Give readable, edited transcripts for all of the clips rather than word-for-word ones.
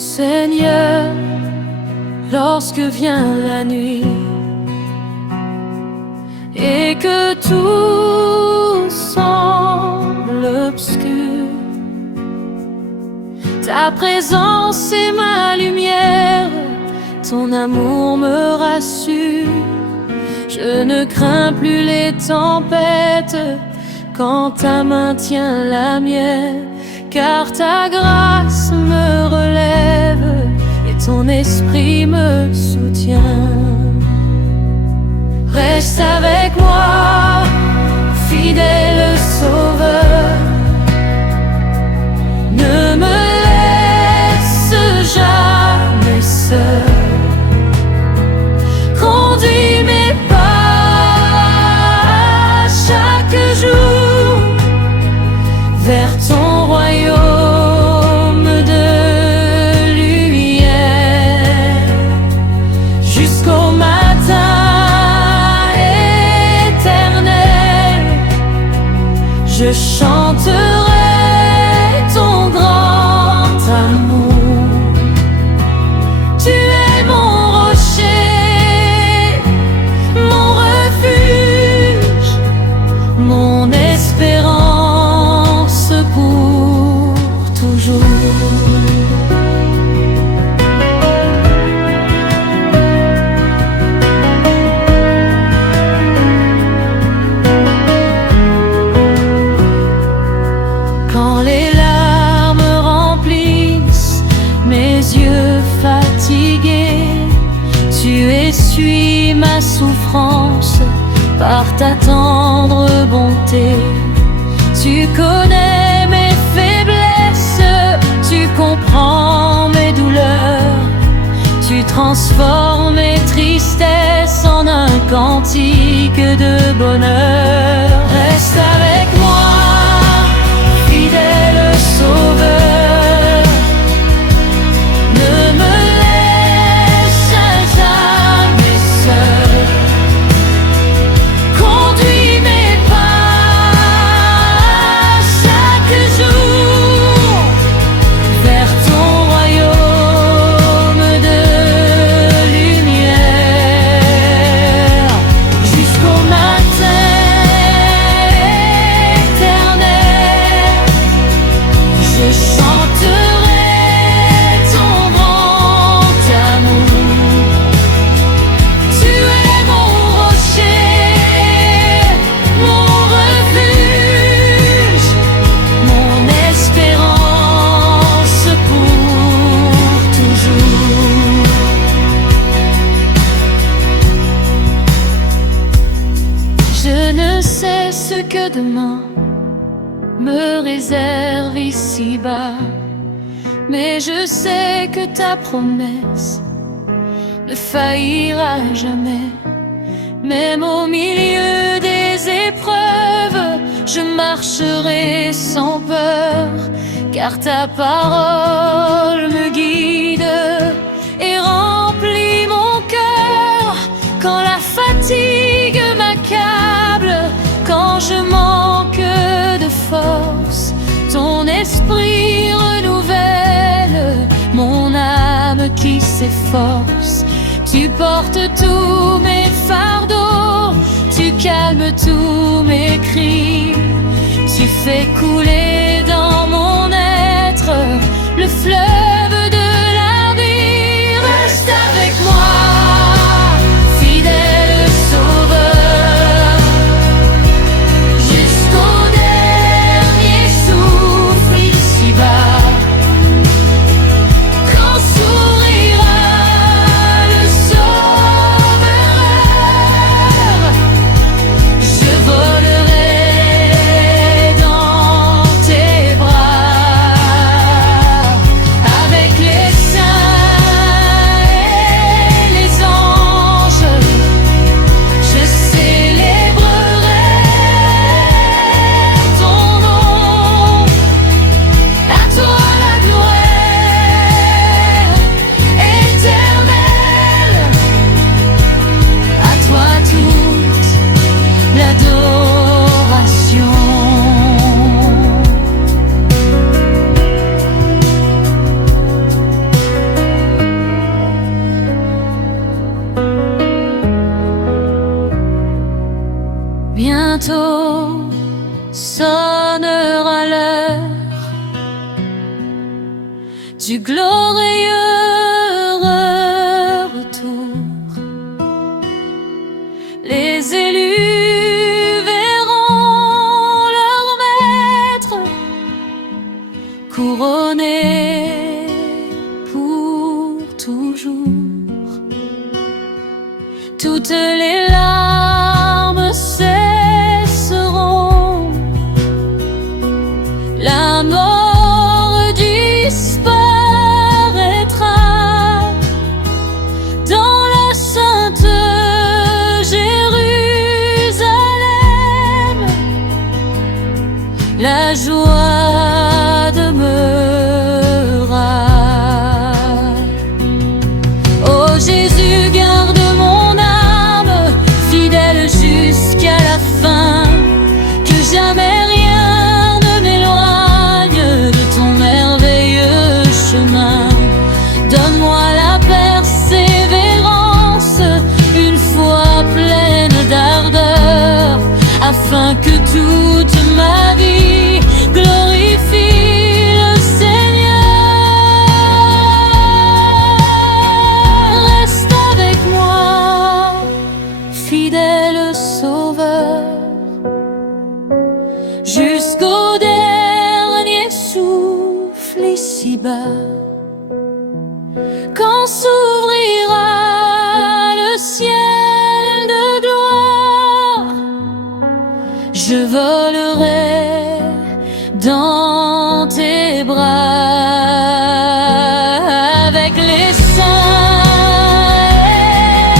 Seigneur, lorsque vient la nuit et que tout semble obscur, ta présence est ma lumière, ton amour me rassure. Je ne crains plus les tempêtes quand ta main tient la mienne, car ta grâce me relève et ton esprit me soutient. Reste avec moi, fidèle Sauveur, ne me laisse jamais seul. Conduis mes pas chaque jour vers ton royaume de lumière, jusqu'au matin éternel. Je chanterai ton grand amour. Tu es mon rocher, mon refuge, mon espérance pour toujours. Quand les larmes remplissent mes yeux fatigués, tu essuies ma souffrance par ta tendre bonté. Tu connais mes faiblesses, tu comprends mes douleurs, tu transformes mes tristesses en un cantique de bonheur. Reste avec moi, fidèle Sauveur, ne me laisse jamais seul. Conduis mes pas chaque jour vers ton royaume de lumière, jusqu'au matin éternel. Je chanterai ton grand amour. Tu es mon rocher, mon refuge, mon espérance pour toujours. Je ne sais ce que demain me réserve ici-bas, mais je sais que ta promesse ne faillira jamais. Même au milieu des épreuves, je marcherai sans peur, car ta parole me guide et remplit mon cœur. Quand la fatigue m'accable, quand je manque de force, ton esprit renouvelle mon âme qui s'efforce. Tu portes tous mes fardeaux, tu calmes tous mes cris, tu fais couler dans mon être le fleuve de la vie. Reste avec moi, fidèle Sauveur, jusqu'au dernier souffle ici-bas. Quand sourira le Sauveur, je volerai dans tes bras. du glorieux retour. Les élus verront leur maître couronné pour toujours. Toutes les larmes cesseront, la mort disparaîtra dans la sainte Jérusalem. La joie demeurera. Oh Jésus, garde mon âme fidèle jusqu'à la fin, que jamais rien ne m'éloigne de ton merveilleux chemin. Donne-moi la persévérance, une foi pleine d'ardeur, afin que toute ma vie glorifie le Seigneur. Reste avec moi, fidèle Sauveur, jusqu'au dernier souffle ici-bas. Quand s'ouvrira le ciel de gloire, je volerai dans tes bras avec les saints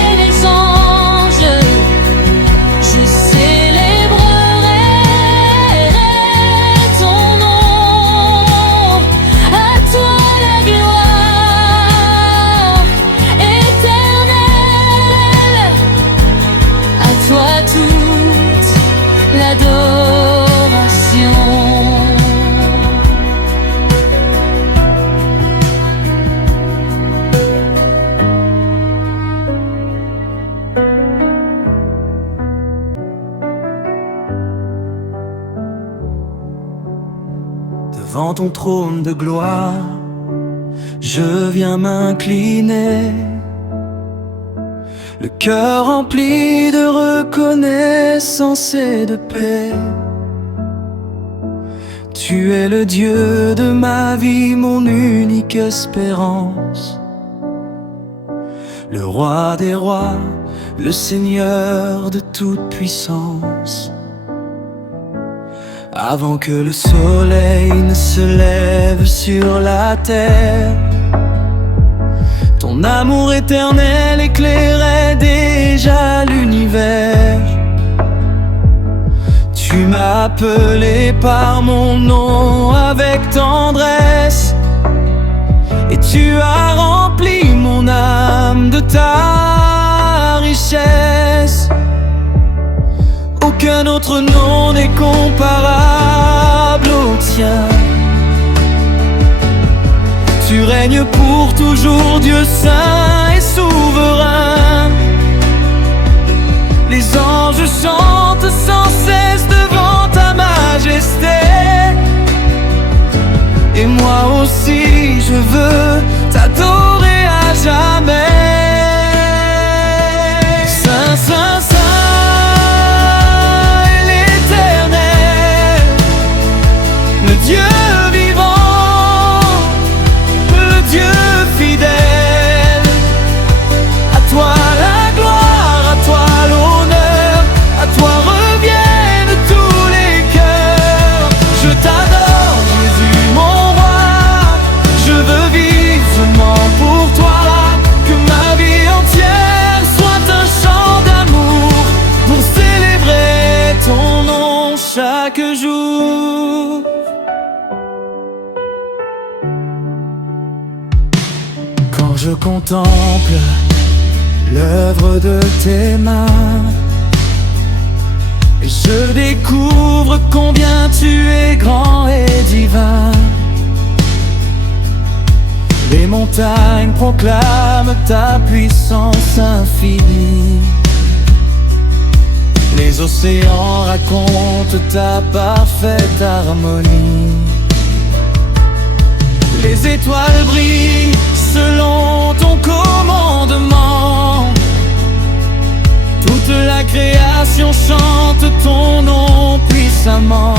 et les anges. Je célébrerai ton nom. À toi la gloire éternelle, à toi toute l'adoration. Devant ton trône de gloire, je viens m'incliner, le cœur rempli de reconnaissance et de paix. Tu es le Dieu de ma vie, mon unique espérance, le roi des rois, le Seigneur de toute puissance. Avant que le soleil ne se lève sur la terre, ton amour éternel éclairait déjà l'univers. Tu m'as appelé par mon nom avec tendresse, et tu as rempli mon âme de ta richesse. Aucun autre nom n'est comparable au tien. Tu règnes pour toujours, Dieu saint et souverain. Les anges chantent sans cesse devant ta majesté. Et moi aussi je veux t'adorer à jamais. Saint, saint, saint, Dieu vivant, le Dieu fidèle. À toi la gloire, à toi l'honneur, à toi reviennent tous les cœurs. Je t'adore Jésus mon roi, je veux vivre seulement pour toi. Que ma vie entière soit un chant d'amour pour célébrer ton nom chaque jour. Quand je contemple l'œuvre de tes mains, je découvre combien tu es grand et divin. Les montagnes proclament ta puissance infinie. Les océans racontent ta parfaite harmonie. Les étoiles brillent selon ton commandement. Toute la création chante ton nom puissamment.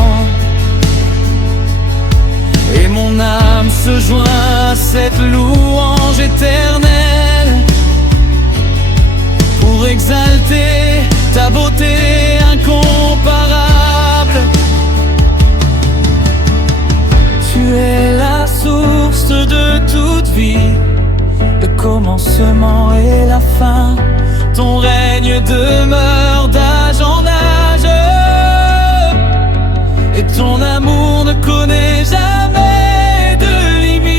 Et mon âme se joint à cette louange éternelle pour exalter ta beauté incomparable. Tu es la source de toute vie, le commencement et la fin. Ton règne demeure d'âge en âge, et ton amour ne connaît jamais de limite.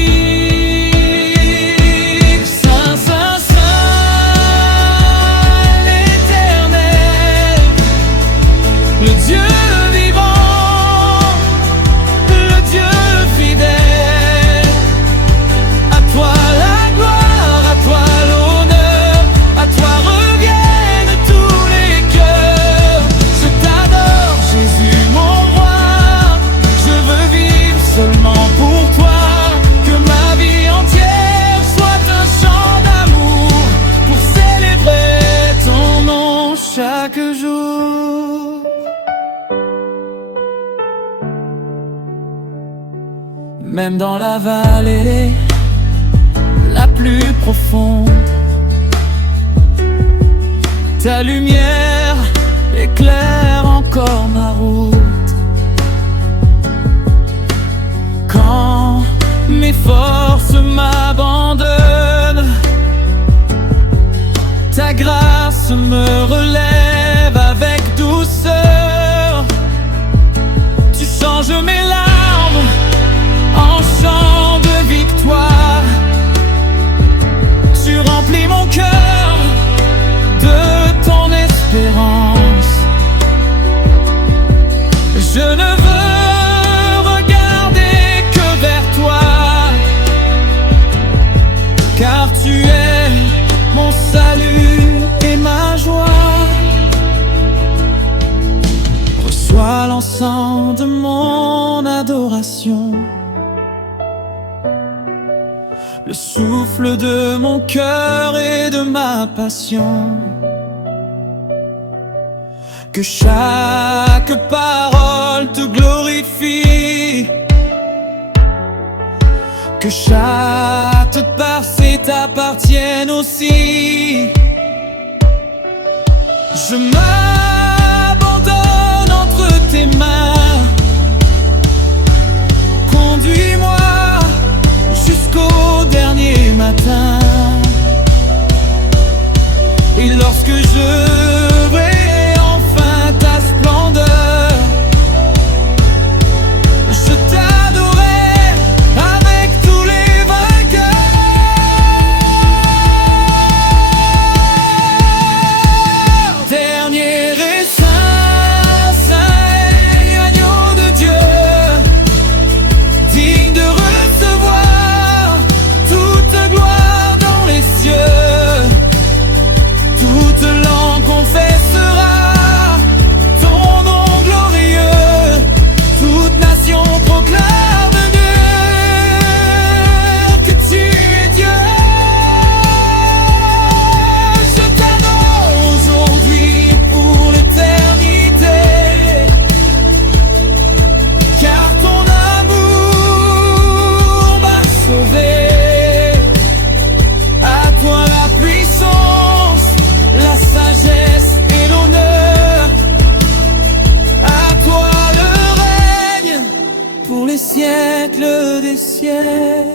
Saint, Saint, Saint, l'Éternel, le Dieu vivant, le Dieu fidèle. À toi la gloire, à toi l'honneur, à toi reviennent tous les cœurs. Je t'adore, Jésus mon roi, je veux vivre seulement pour toi. Que ma vie entière soit un chant d'amour pour célébrer ton nom chaque jour. Même dans la vallée la plus profonde, ta lumière éclaire encore ma route. Quand mes forces m'abandonnent, ta grâce me relève avec douceur. Tu changes mes larmes en chant de victoire. Tu remplis mon cœur de ton espérance. Je ne veux regarder que vers toi, car tu es mon salut et ma joie. Reçois l'encens de mon adoration, le souffle de mon cœur et de ma passion. Que chaque parole te glorifie, que chaque pensée t'appartienne aussi. Je m'abandonne entre tes mains, conduis-moi jusqu'au dernier matin. Et lorsque je verrai enfin ta splendeur, je t'adorerai avec tous les vainqueurs. Dernier et saint, saint et agneau de Dieu, digne de recevoir toute gloire dans les cieux. Toute langue confessera ton nom glorieux, toute nation proclame que tu es Dieu. Je t'adore aujourd'hui pour l'éternité, car ton amour m'a sauvé. À toi la puissance, la sagesse et l'honneur, à toi le règne pour les siècles des siècles.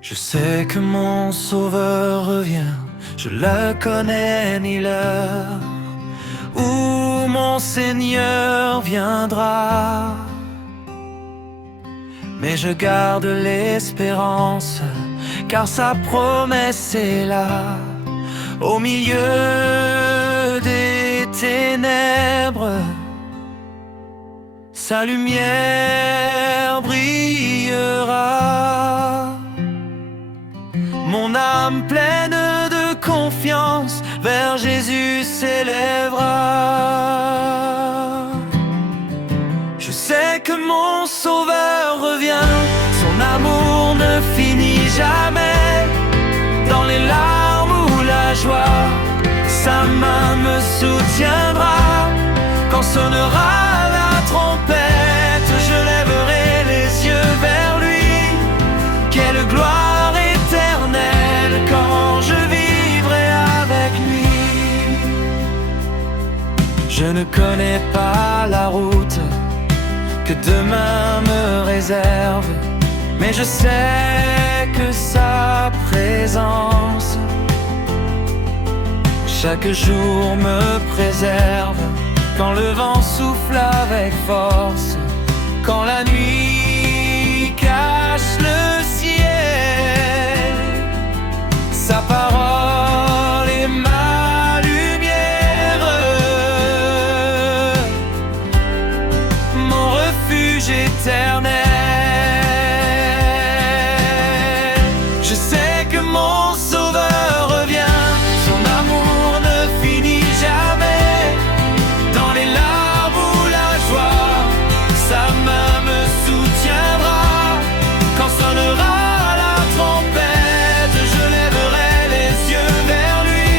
Je sais que mon sauveur revient, je le connais ni l'heure où mon Seigneur viendra. Mais je garde l'espérance, car sa promesse est là. Au milieu des ténèbres, sa lumière brillera. Mon âme pleine de confiance vers Jésus s'élèvera. Je sais que mon Sauveur revient, son amour ne finit jamais. Dans les larmes ou la joie, sa main me soutiendra. Quand sonnera la trompette, je lèverai les yeux vers lui. Quelle gloire éternelle quand je vivrai avec lui. Je ne connais pas la route que demain me réserve, mais je sais que sa présence chaque jour me préserve. Quand le vent souffle avec force, quand la nuit cache le ciel, sa parole est ma lumière, mon refuge éternel. Je sais que mon Sauveur revient, son amour ne finit jamais. Dans les larmes ou la joie, sa main me soutiendra. Quand sonnera la trompette, je lèverai les yeux vers lui.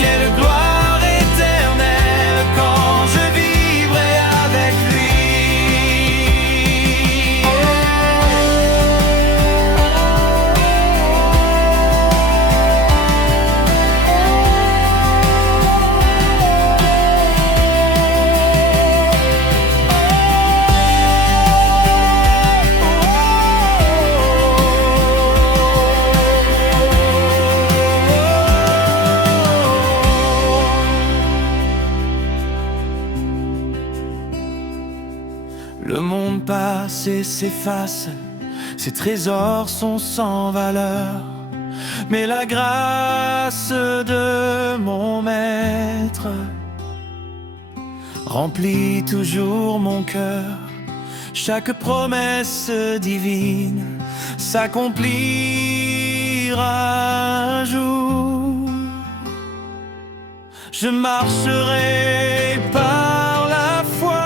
Quelle gloire éternelle quand je vivrai avec lui. Le monde passe et s'efface, ses trésors sont sans valeur, mais la grâce de mon Maître remplit toujours mon cœur. Chaque promesse divine s'accomplira un jour. Je marcherai par la foi,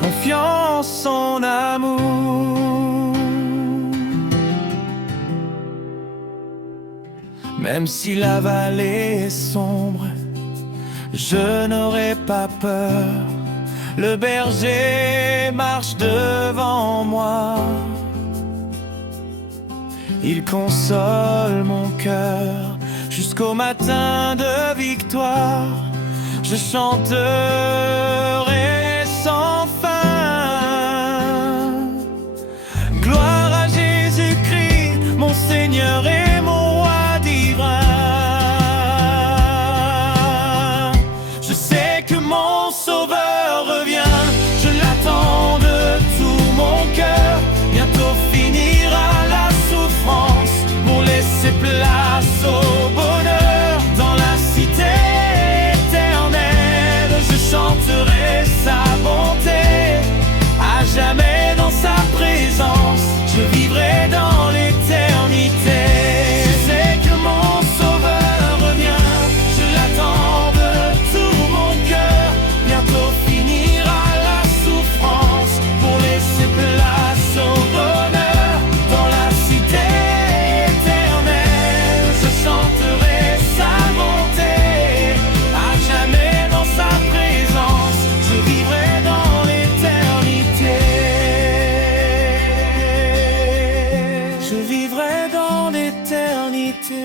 confiance en amour. Même si la vallée est sombre, je n'aurai pas peur. Le berger marche devant moi, il console mon cœur jusqu'au matin de victoire. Je chanterai sans fin. Gloire à Jésus-Christ, mon Seigneur et mon roi divin. Je sais que mon Sauveur revient, je l'attends de tout mon cœur. Bientôt finira la souffrance pour laisser place au bonheur. Dans la cité éternelle, je chanterai sa bonté. À jamais dans sa présence, je vivrai dans l'éternité. Je sais que mon Sauveur revient, je l'attends de tout mon cœur. Bientôt finira la souffrance pour laisser place au bonheur. Dans la cité éternelle, je chanterai sa bonté. À jamais dans sa présence, je vivrai dans l'éternité. Je vivrai dans l'éternité.